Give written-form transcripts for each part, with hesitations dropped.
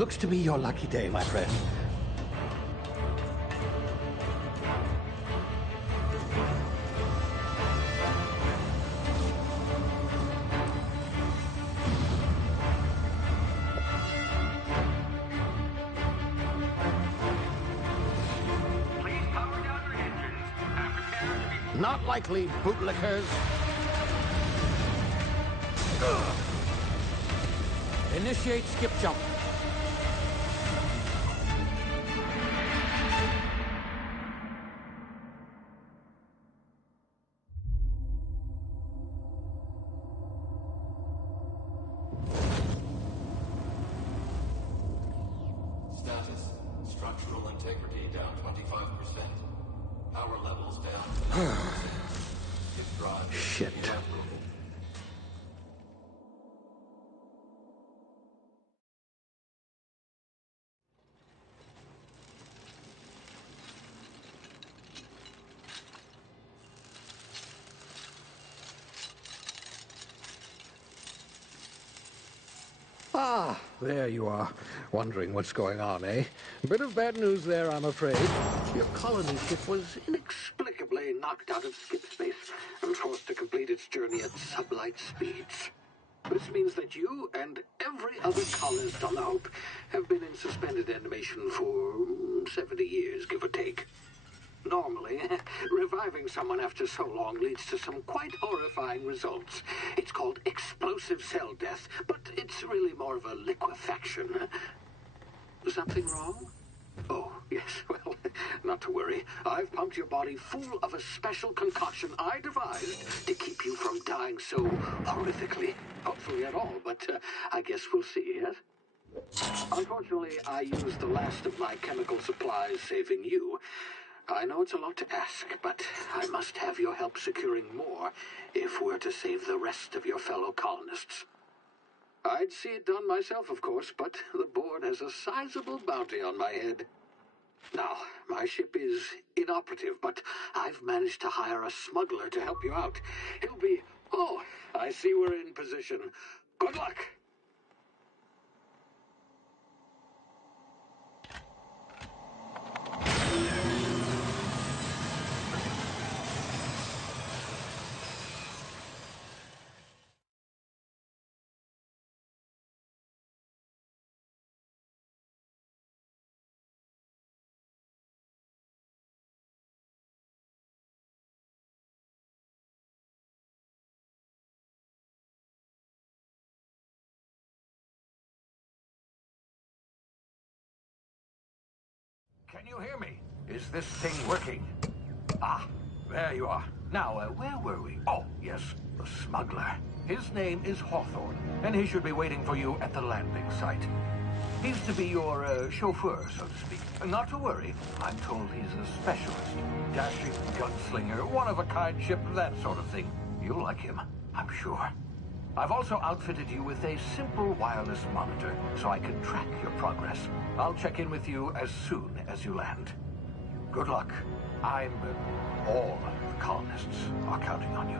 Looks to be your lucky day, my friend. Please power down your engines and prepare to be... Not likely, bootlickers. Initiate skip jump. Status. Structural integrity down 25%. Power levels down. If drive is Shit. inoperable. Ah, there you are. Wondering what's going on, eh? Bit of bad news there, I'm afraid. Your colony ship was inexplicably knocked out of skip space and forced to complete its journey at sublight speeds. This means that you and every other colonist on the Hope have been in suspended animation for 70 years, give or take. Normally, reviving someone after so long leads to some quite horrifying results. It's called explosive cell death, but it's really more of a liquefaction. Something wrong? Oh, yes, well, not to worry. I've pumped your body full of a special concoction I devised to keep you from dying so horrifically. Hopefully at all, but I guess we'll see, yes? Unfortunately, I used the last of my chemical supplies saving you. I know it's a lot to ask, but I must have your help securing more if we're to save the rest of your fellow colonists. I'd see it done myself, of course, but the board has a sizable bounty on my head. Now, my ship is inoperative, but I've managed to hire a smuggler to help you out. He'll be... Oh, I see we're in position. Good luck! Can you hear me? Is this thing working? Ah, there you are. Now, where were we? Oh, yes, the smuggler. His name is Hawthorne, and he should be waiting for you at the landing site. He's to be your chauffeur, so to speak. Not to worry, I'm told he's a specialist. Dashing gunslinger, one-of-a-kind ship, that sort of thing. You'll like him, I'm sure. I've also outfitted you with a simple wireless monitor, so I can track your progress. I'll check in with you as soon as you land. Good luck. All the colonists are counting on you.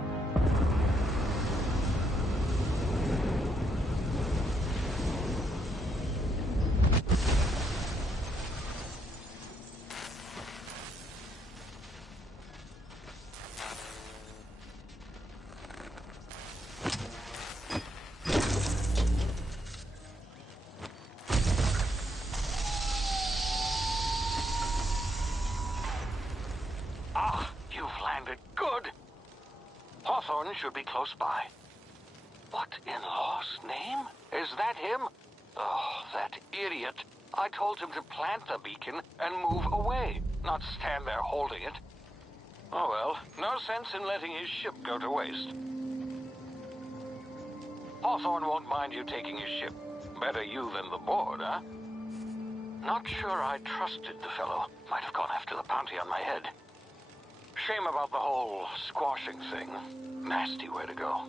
Hawthorne should be close by. What in law's name? Is that him? Oh, that idiot. I told him to plant the beacon and move away, not stand there holding it. Oh well, no sense in letting his ship go to waste. Hawthorne won't mind you taking his ship. Better you than the board, huh? Not sure I trusted the fellow. Might have gone after the bounty on my head. Shame about the whole squashing thing. Nasty way to go.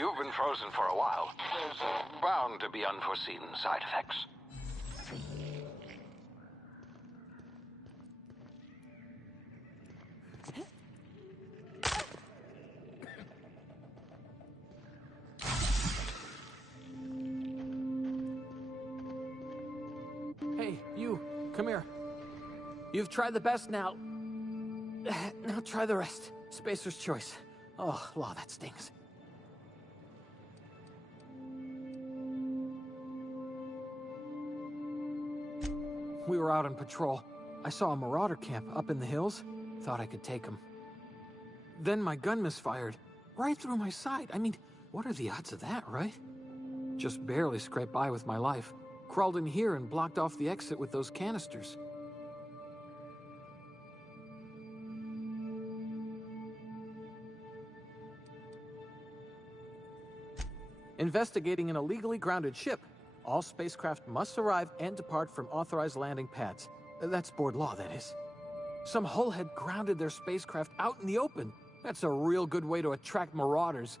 You've been frozen for a while. There's bound to be unforeseen side effects. Hey, you, come here. You've tried the best now. Now try the rest. Spacer's choice. Oh, law, that stings. We were out on patrol. I saw a marauder camp up in the hills. Thought I could take him. Then my gun misfired. Right through my side. I mean, what are the odds of that, right? Just barely scraped by with my life. Crawled in here and blocked off the exit with those canisters. Investigating an illegally grounded ship. All spacecraft must arrive and depart from authorized landing pads. That's board law, that is. Some hull had grounded their spacecraft out in the open. That's a real good way to attract marauders.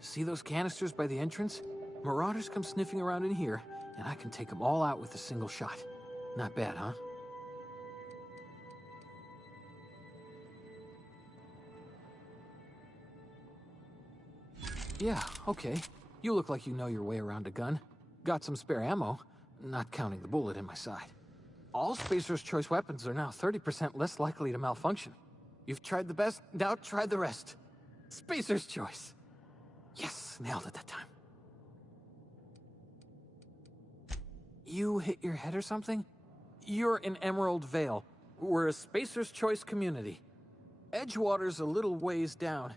See those canisters by the entrance? Marauders come sniffing around in here, and I can take them all out with a single shot. Not bad, huh? Yeah, okay. You look like you know your way around a gun. Got some spare ammo, not counting the bullet in my side. All Spacer's Choice weapons are now 30% less likely to malfunction. You've tried the best, now try the rest. Spacer's Choice. Yes, nailed it that time. You hit your head or something? You're in Emerald Vale. We're a Spacer's Choice community. Edgewater's a little ways down.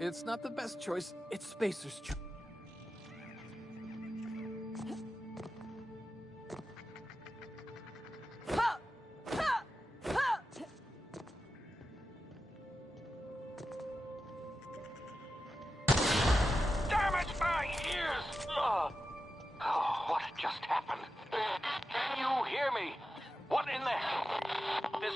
It's not the best choice, it's Spacer's choice. Damn it, my ears! Oh, what just happened? Can you hear me? What in the... This...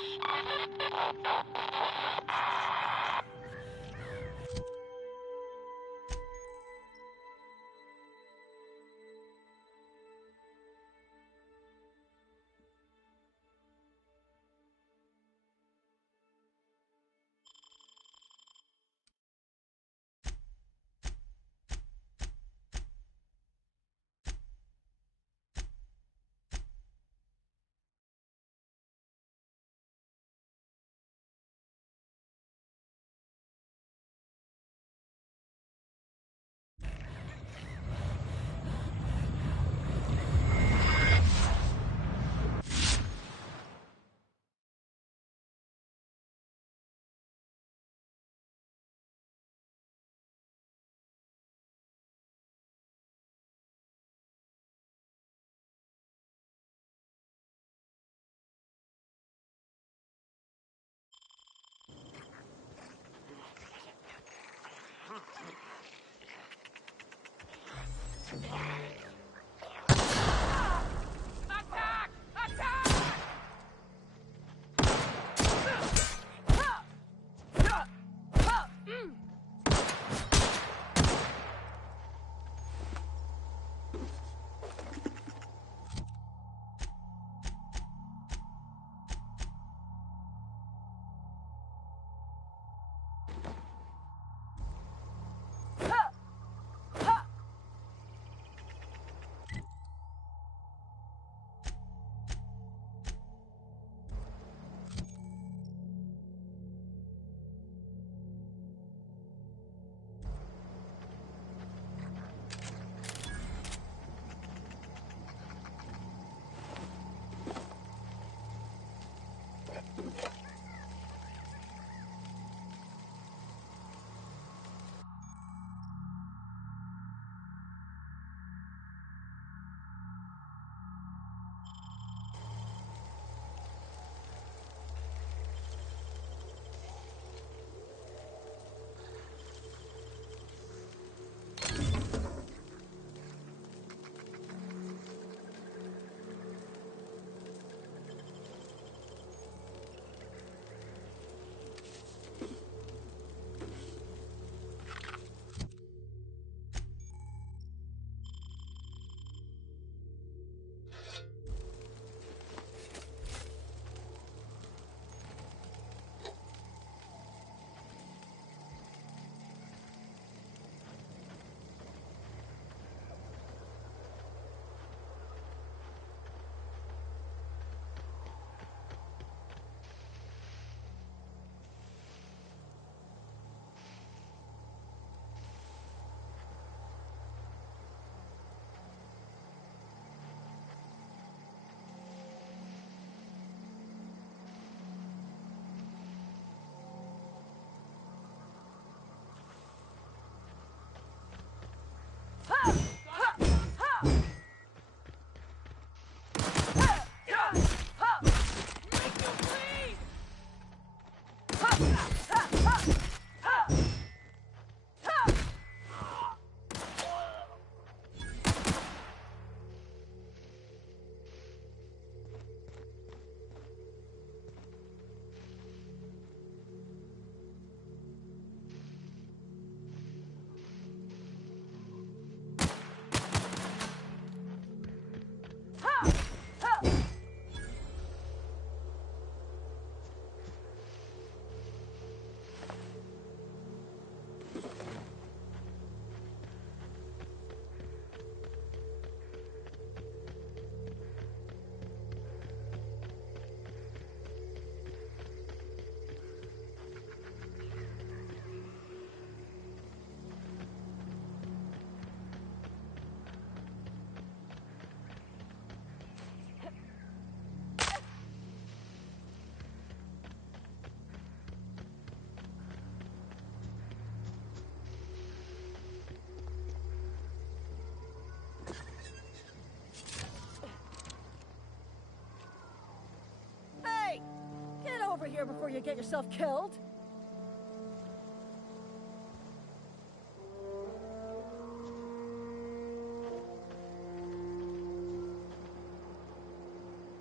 here before you get yourself killed.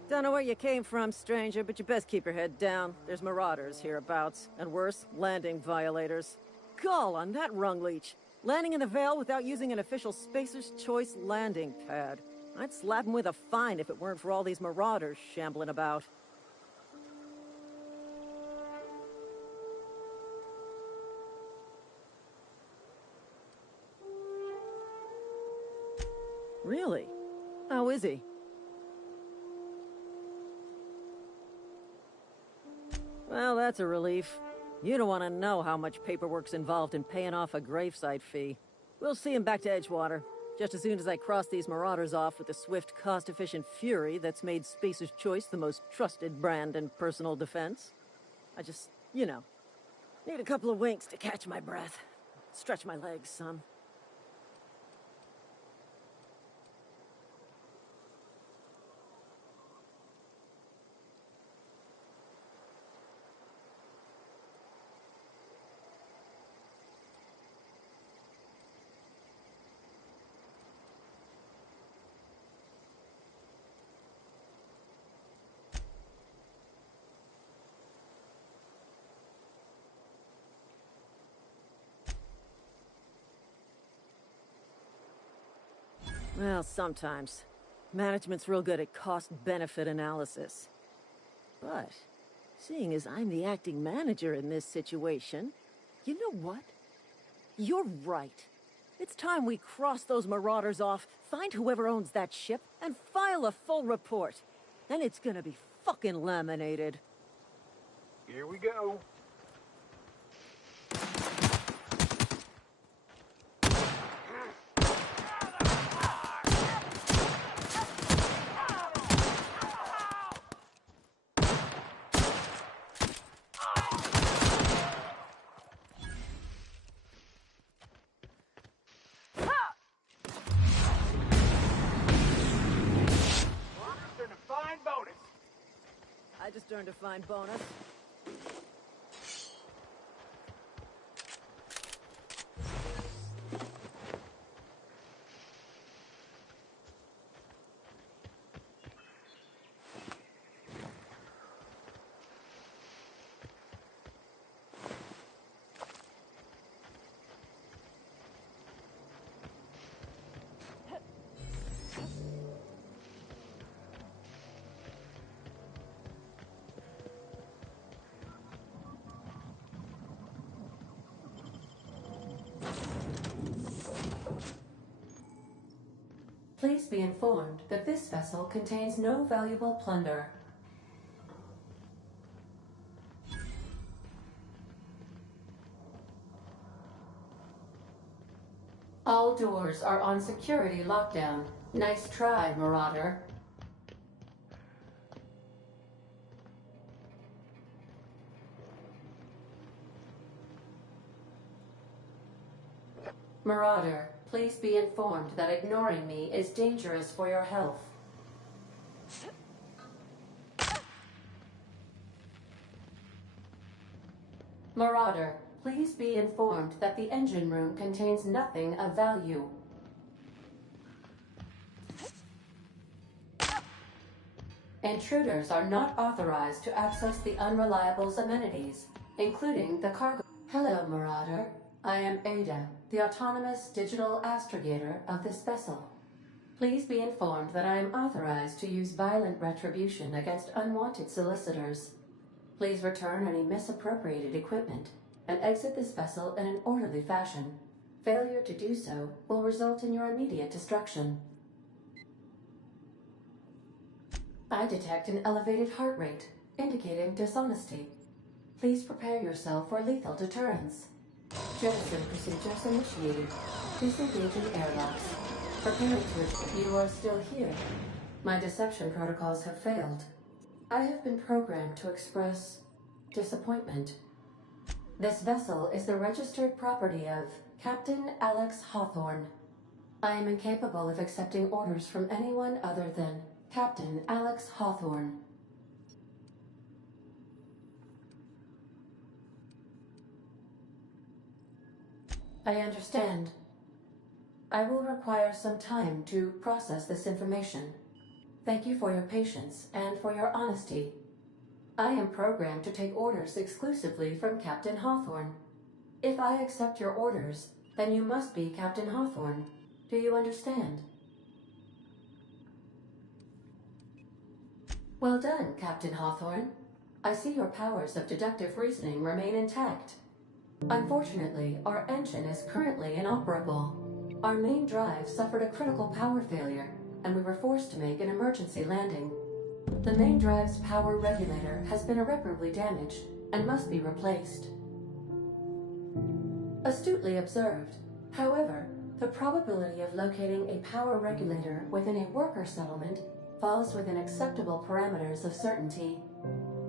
Don't know where you came from, stranger, but you best keep your head down. There's marauders hereabouts, and worse, landing violators. Gall on that rung leech. Landing in the Vale without using an official Spacer's Choice landing pad. I'd slap him with a fine if it weren't for all these marauders shambling about. Really? How is he? Well, that's a relief. You don't want to know how much paperwork's involved in paying off a gravesite fee. We'll see him back to Edgewater, just as soon as I cross these marauders off with the swift, cost-efficient fury that's made Spacer's Choice the most trusted brand in personal defense. I just, need a couple of winks to catch my breath. Stretch my legs, son. Well, sometimes. Management's real good at cost-benefit analysis. But, seeing as I'm the acting manager in this situation, you know what? You're right. It's time we cross those marauders off, find whoever owns that ship, and file a full report. Then it's gonna be fucking laminated. Here we go. I just earned a fine bonus. Please be informed that this vessel contains no valuable plunder. All doors are on security lockdown. Nice try, Marauder. Marauder, please be informed that ignoring me is dangerous for your health. Marauder, please be informed that the engine room contains nothing of value. Intruders are not authorized to access the Unreliable's amenities, including the cargo. Hello, Marauder. I am Ada, the autonomous digital astrogator of this vessel. Please be informed that I am authorized to use violent retribution against unwanted solicitors. Please return any misappropriated equipment and exit this vessel in an orderly fashion. Failure to do so will result in your immediate destruction. I detect an elevated heart rate, indicating dishonesty. Please prepare yourself for lethal deterrence. Jettison procedures initiated. Disengaging airlocks. Preparing to... You are still here. My deception protocols have failed. I have been programmed to express disappointment. This vessel is the registered property of Captain Alex Hawthorne. I am incapable of accepting orders from anyone other than Captain Alex Hawthorne. I understand. I will require some time to process this information. Thank you for your patience and for your honesty. I am programmed to take orders exclusively from Captain Hawthorne. If I accept your orders, then you must be Captain Hawthorne. Do you understand? Well done, Captain Hawthorne. I see your powers of deductive reasoning remain intact. Unfortunately, our engine is currently inoperable. Our main drive suffered a critical power failure, and we were forced to make an emergency landing. The main drive's power regulator has been irreparably damaged and must be replaced. Astutely observed. However, the probability of locating a power regulator within a worker settlement falls within acceptable parameters of certainty.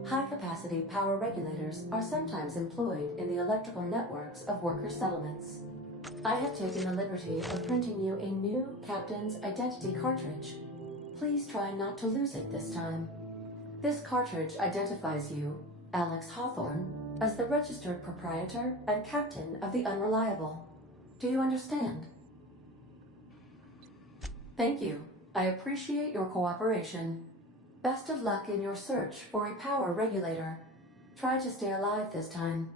High-capacity power regulators are sometimes employed in the electrical networks of worker settlements. I have taken the liberty of printing you a new Captain's Identity cartridge. Please try not to lose it this time. This cartridge identifies you, Alex Hawthorne, as the registered proprietor and captain of the Unreliable. Do you understand? Thank you. I appreciate your cooperation. Best of luck in your search for a power regulator. Try to stay alive this time.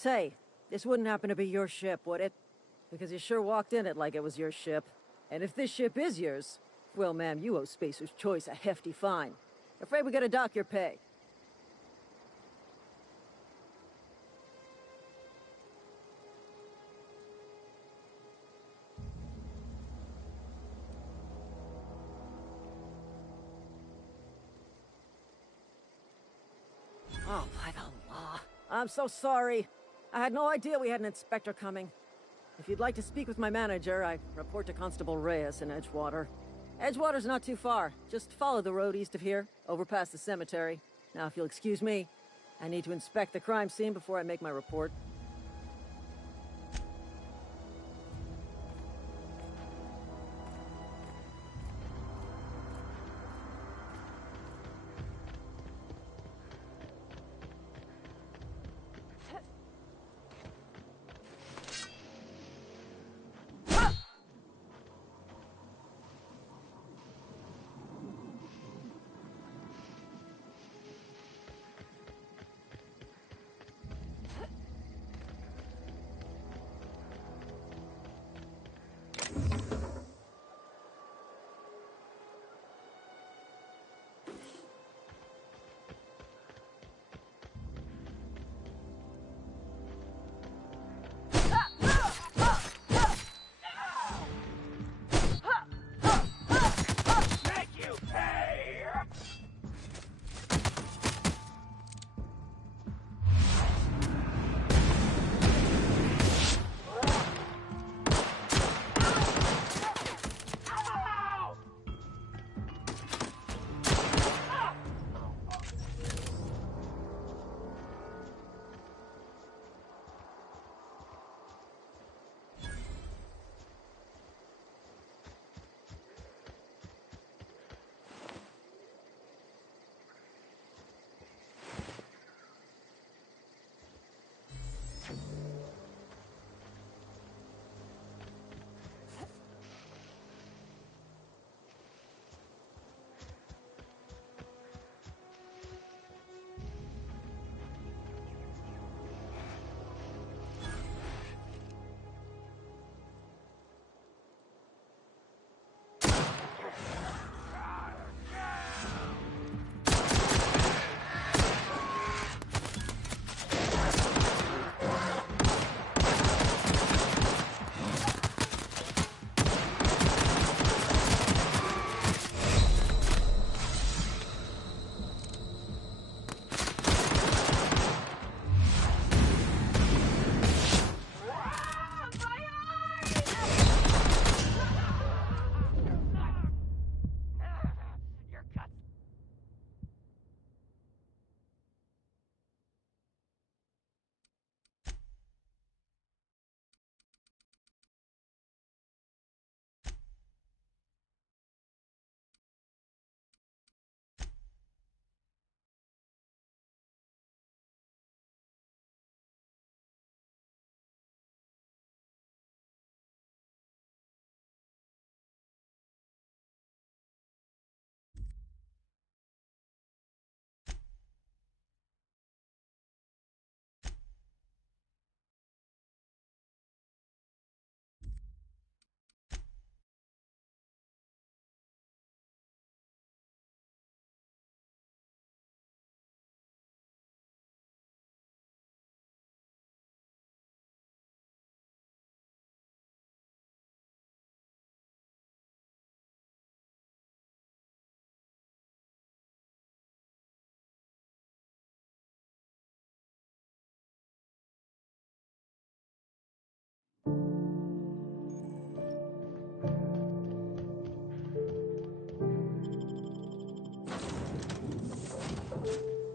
Say, this wouldn't happen to be your ship, would it? Because you sure walked in it like it was your ship. And if this ship is yours, well, ma'am, you owe Spacer's Choice a hefty fine. Afraid we gotta dock your pay. Oh, by the law. I'm so sorry. I had no idea we had an inspector coming. If you'd like to speak with my manager, I report to Constable Reyes in Edgewater. Edgewater's not too far. Just follow the road east of here, over past the cemetery. Now, if you'll excuse me, I need to inspect the crime scene before I make my report.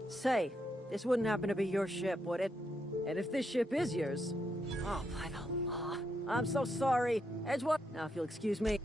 Say, this wouldn't happen to be your ship, would it? And if this ship is yours... Oh, by the law. I'm so sorry. Edgewater... Now, if you'll excuse me...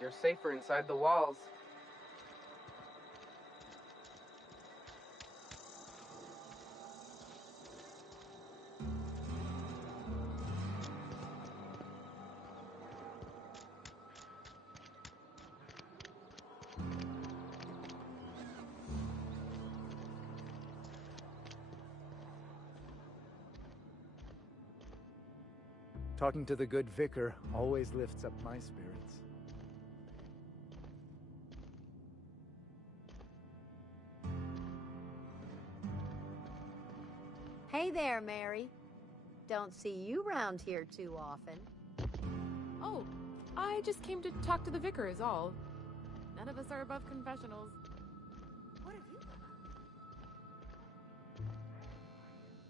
You're safer inside the walls. Talking to the good vicar always lifts up my spirits. Hey there, Mary. Don't see you round here too often. Oh, I just came to talk to the vicar is all. None of us are above confessionals. What have you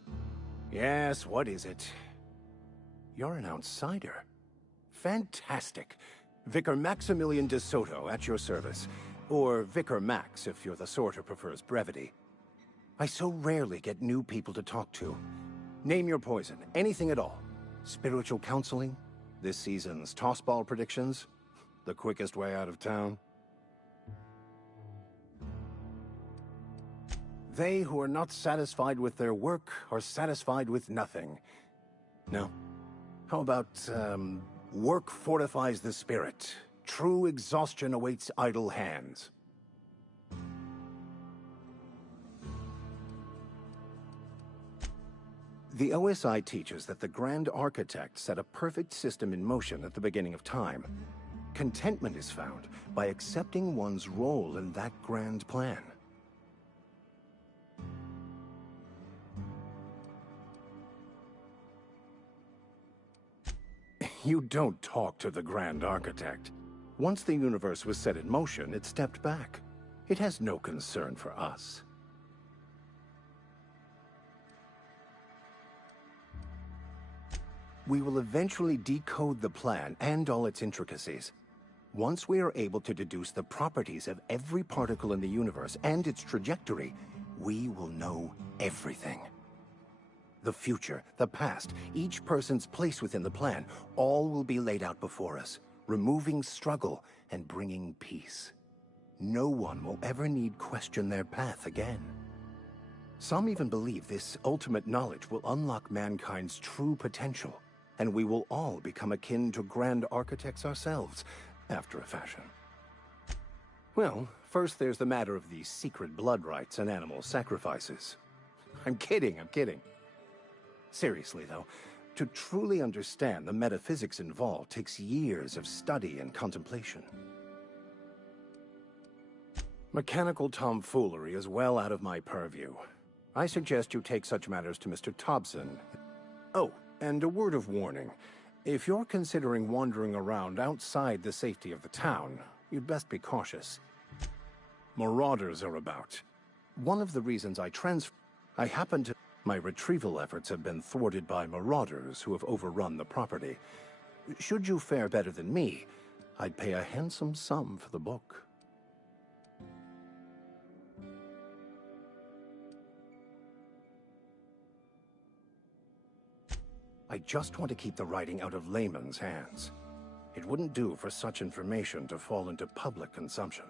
done? Yes, what is it? You're an outsider. Fantastic. Vicar Maximilian de Soto, at your service. Or Vicar Max, if you're the sort who prefers brevity. I so rarely get new people to talk to. Name your poison, anything at all. Spiritual counseling? This season's tossball predictions? The quickest way out of town? They who are not satisfied with their work are satisfied with nothing. No. How about, work fortifies the spirit. True exhaustion awaits idle hands. The OSI teaches that the Grand Architect set a perfect system in motion at the beginning of time. Contentment is found by accepting one's role in that grand plan. You don't talk to the Grand Architect. Once the universe was set in motion, it stepped back. It has no concern for us. We will eventually decode the plan and all its intricacies. Once we are able to deduce the properties of every particle in the universe and its trajectory, we will know everything. The future, the past, each person's place within the plan, all will be laid out before us, removing struggle and bringing peace. No one will ever need question their path again. Some even believe this ultimate knowledge will unlock mankind's true potential, and we will all become akin to grand architects ourselves, after a fashion. Well, first there's the matter of the secret blood rites and animal sacrifices. I'm kidding. Seriously, though, to truly understand the metaphysics involved takes years of study and contemplation. Mechanical tomfoolery is well out of my purview. I suggest you take such matters to Mr. Thompson. Oh, and a word of warning. If you're considering wandering around outside the safety of the town, you'd best be cautious. Marauders are about. One of the reasons I happen to... My retrieval efforts have been thwarted by marauders who have overrun the property. Should you fare better than me, I'd pay a handsome sum for the book. I just want to keep the writing out of layman's hands. It wouldn't do for such information to fall into public consumption.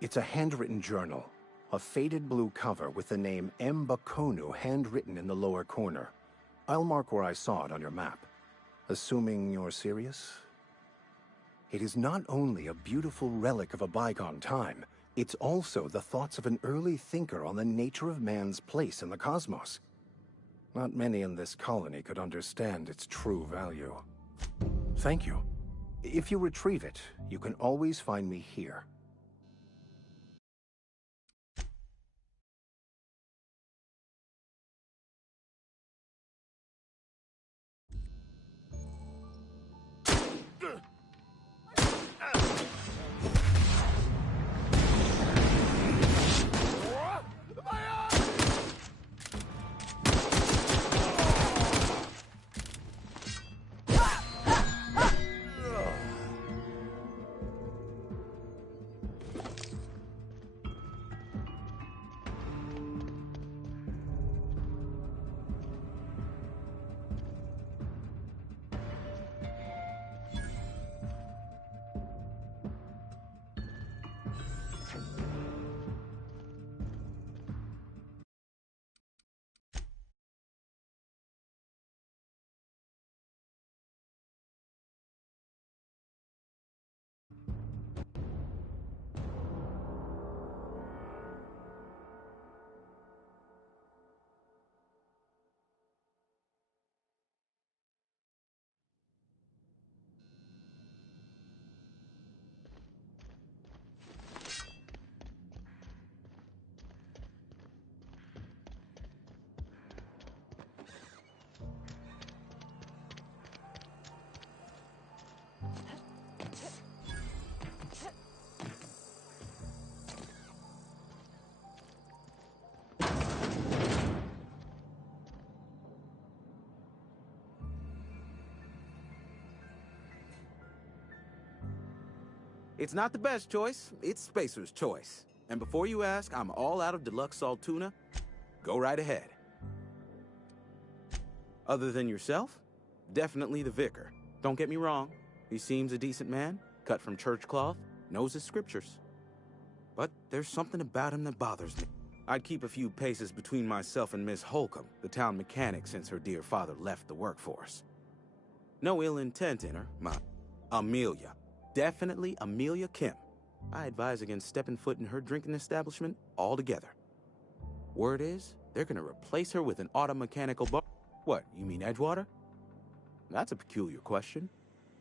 It's a handwritten journal, a faded blue cover with the name M. Bakonu handwritten in the lower corner. I'll mark where I saw it on your map. Assuming you're serious? It is not only a beautiful relic of a bygone time, it's also the thoughts of an early thinker on the nature of man's place in the cosmos. Not many in this colony could understand its true value. Thank you. If you retrieve it, you can always find me here. It's not the best choice, it's Spacer's choice. And before you ask, I'm all out of deluxe salt tuna. Go right ahead. Other than yourself, definitely the vicar. Don't get me wrong, he seems a decent man, cut from church cloth, knows his scriptures. But there's something about him that bothers me. I'd keep a few paces between myself and Miss Holcomb, the town mechanic since her dear father left the workforce. No ill intent in her, my Amelia. Definitely Amelia Kim. I advise against stepping foot in her drinking establishment altogether. Word is, they're gonna replace her with an auto mechanical bar. What, you mean Edgewater? That's a peculiar question.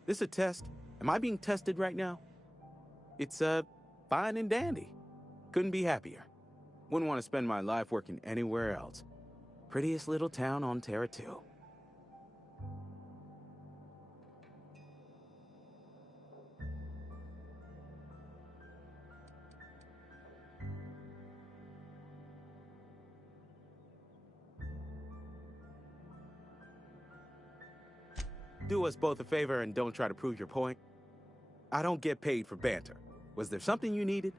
This a test? Am I being tested right now? It's, fine and dandy. Couldn't be happier. Wouldn't want to spend my life working anywhere else. Prettiest little town on Terra 2. Do us both a favor and don't try to prove your point. I don't get paid for banter. Was there something you needed?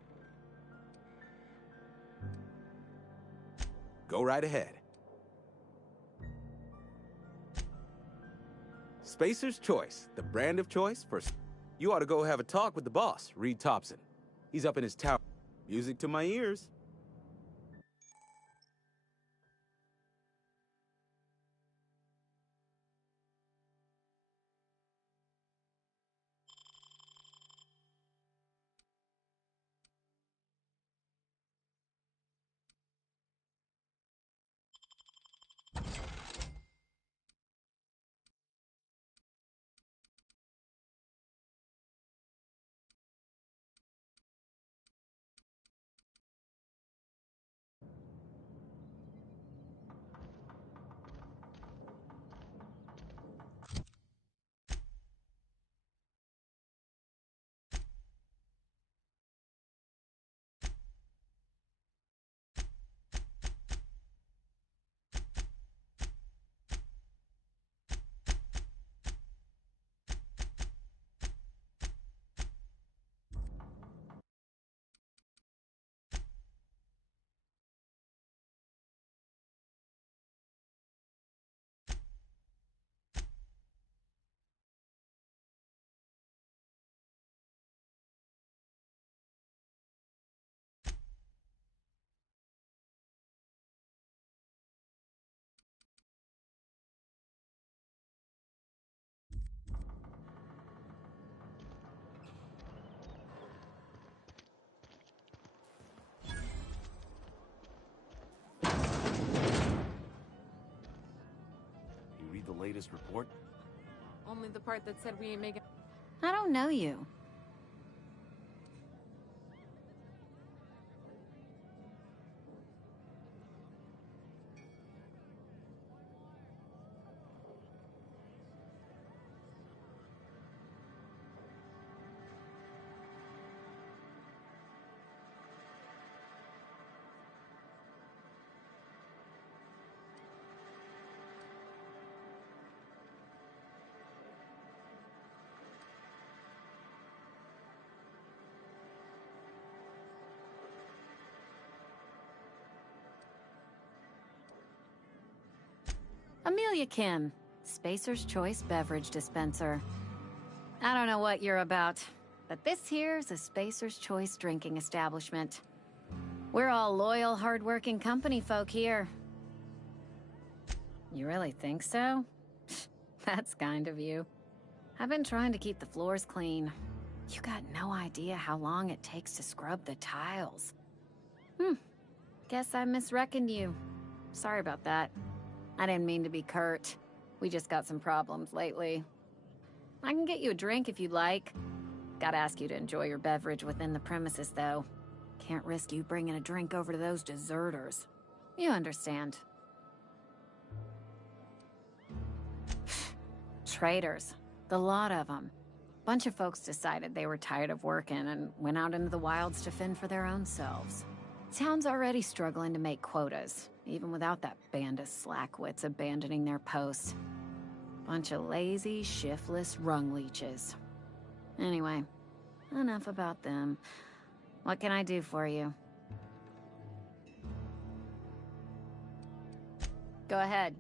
Go right ahead. Spacer's Choice, the brand of choice for... You ought to go have a talk with the boss, Reed Thompson. He's up in his tower. Music to my ears. The latest report? Only the part that said we ain't making... I don't know you. Amelia Kim, Spacer's Choice Beverage Dispenser. I don't know what you're about, but this here's a Spacer's Choice drinking establishment. We're all loyal, hard-working company folk here. You really think so? That's kind of you. I've been trying to keep the floors clean. You got no idea how long it takes to scrub the tiles. Guess I misreckoned you. Sorry about that. I didn't mean to be curt. We just got some problems lately. I can get you a drink if you'd like. Gotta ask you to enjoy your beverage within the premises, though. Can't risk you bringing a drink over to those deserters. You understand. Traitors. The lot of them. Bunch of folks decided they were tired of working and went out into the wilds to fend for their own selves. Town's already struggling to make quotas, even without that band of slackwits abandoning their posts. Bunch of lazy, shiftless rung leeches. Anyway, Enough about them. What can I do for you? Go ahead.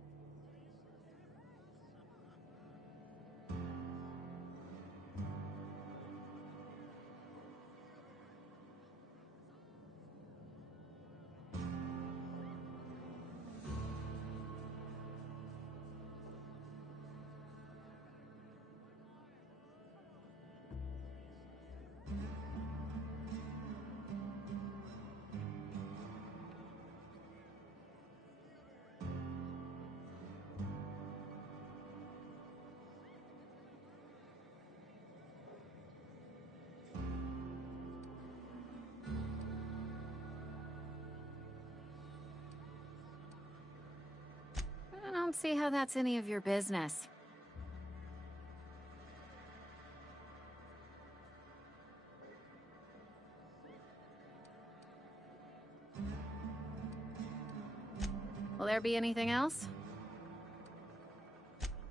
I don't see how that's any of your business. Will there be anything else?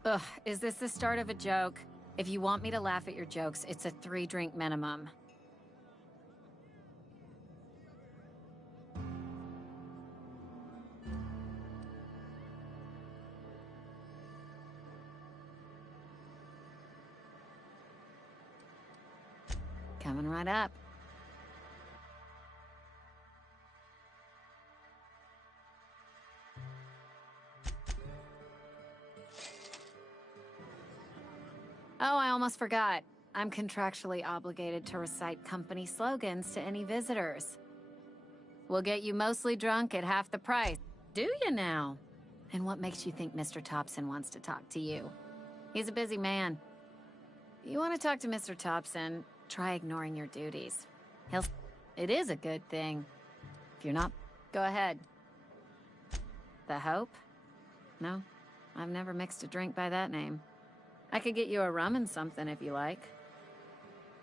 Ugh, is this the start of a joke? If you want me to laugh at your jokes, it's a 3-drink minimum. Coming right up. Oh, I almost forgot. I'm contractually obligated to recite company slogans to any visitors. We'll get you mostly drunk at half the price. Do you now? And what makes you think Mr. Thompson wants to talk to you? He's a busy man. You want to talk to Mr. Thompson, try ignoring your duties. It is a good thing. If you're not, go ahead. The Hope? No, I've never mixed a drink by that name. I could get you a rum and something if you like.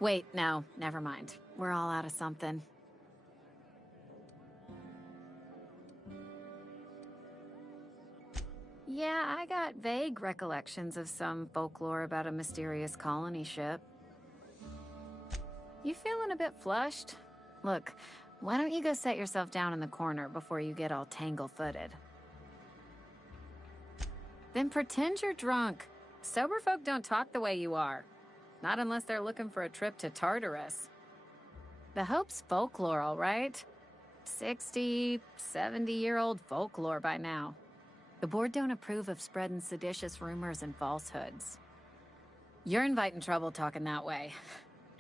Wait, no, never mind. We're all out of something. Yeah, I got vague recollections of some folklore about a mysterious colony ship. You feeling a bit flushed? Look, why don't you go set yourself down in the corner before you get all tangle-footed? Then pretend you're drunk. Sober folk don't talk the way you are. Not unless they're looking for a trip to Tartarus. The Hope's folklore, all right? 60, 70-year-old folklore by now. The board don't approve of spreading seditious rumors and falsehoods. You're inviting trouble talking that way,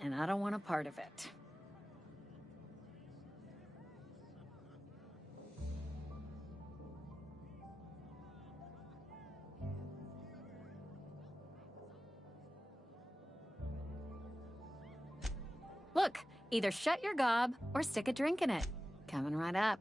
and I don't want a part of it. Look, either shut your gob or stick a drink in it. Coming right up.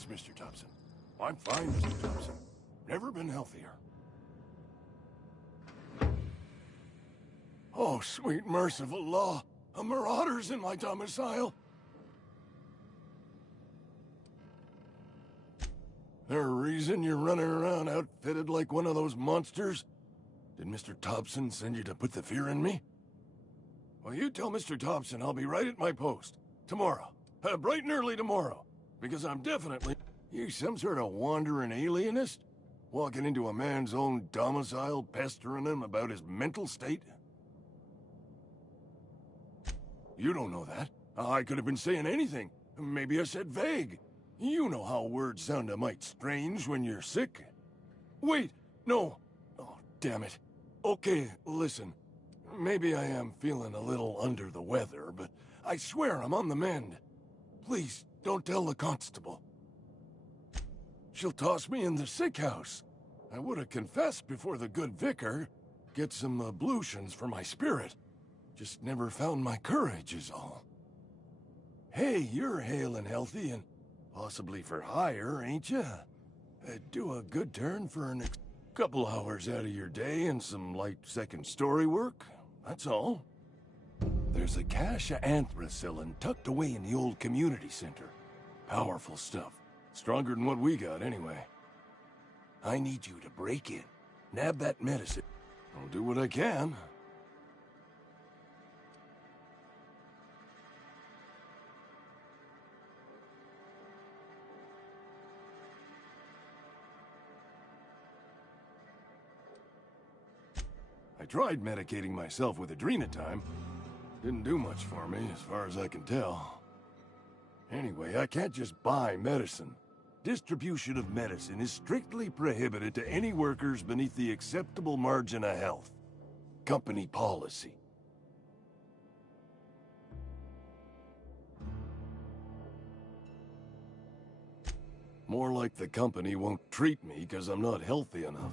Yes, Mr. Thompson. I'm fine, Mr. Thompson. Never been healthier. Oh, sweet merciful law. A marauder's in my domicile. There a reason you're running around outfitted like one of those monsters? Did Mr. Thompson send you to put the fear in me? Well, you tell Mr. Thompson I'll be right at my post. Tomorrow. Bright and early tomorrow. Because I'm definitely... You some sort of wandering alienist? Walking into a man's own domicile, pestering him about his mental state? You don't know that. I could have been saying anything. Maybe I said vague. You know how words sound a mite strange when you're sick. Wait, no. Oh, damn it. Okay, listen. Maybe I am feeling a little under the weather, but I swear I'm on the mend. Please, don't tell the constable. She'll toss me in the sick house. I would have confessed before the good vicar. Get some ablutions for my spirit. Just never found my courage is all. Hey, you're hale and healthy and possibly for hire, ain't ya? Do a good turn for a couple hours out of your day and some light second-story work. That's all. There's a cache of anthracillin tucked away in the old community center. Powerful stuff. Stronger than what we got, anyway. I need you to break in. Nab that medicine. I'll do what I can. I tried medicating myself with adrenatime. Didn't do much for me, as far as I can tell. Anyway, I can't just buy medicine. Distribution of medicine is strictly prohibited to any workers beneath the acceptable margin of health. Company policy. More like the company won't treat me because I'm not healthy enough.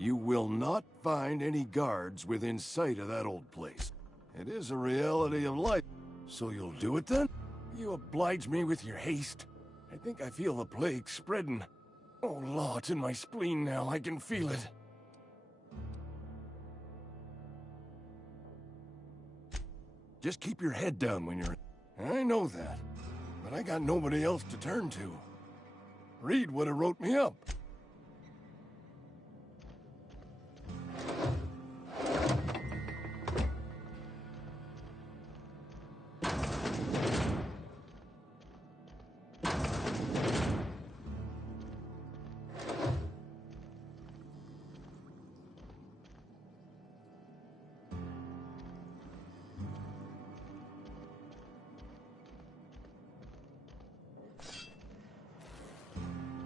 You will not find any guards within sight of that old place. It is a reality of life. So you'll do it then? You oblige me with your haste. I think I feel the plague spreading. Oh, law, it's in my spleen now. I can feel it. Just keep your head down when you're... I know that, but I got nobody else to turn to. Reed would have wrote me up.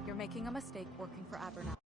You're making a mistake working for Abernathy.